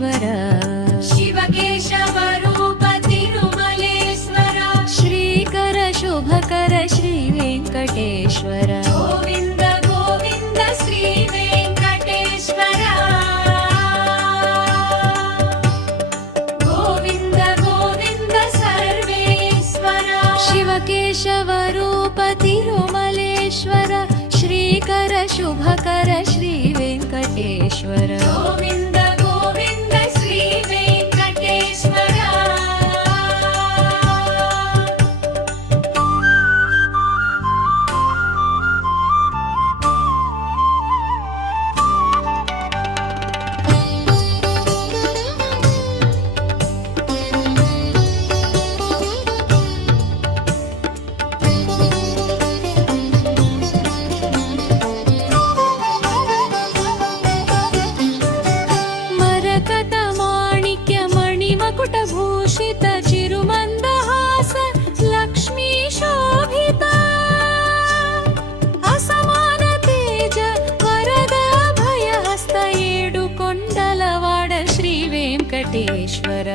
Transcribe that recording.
वेङ्कटेश्वर शिवकेशवरूप तिरुमलेश्वर श्रीकर शुभकर श्री वेङ्कटेश्वर गोविन्द गोविन्द श्री वेङ्कटेश्वर गोविन्द गोविन्द सर्वेश्वर शिवकेशवरूप तिरुमलेश्वर श्रीकर शुभकर श्री वेङ्कटेश्वर गोविन्द गोविन्द श्री वेङ्कटेश्वर मकुटभूषित चिरुमन्दहास लक्ष्मी शोभिता असमान तेज वरद अभयहस्त एडुकोण्डलवाड श्री वेङ्कटेश्वर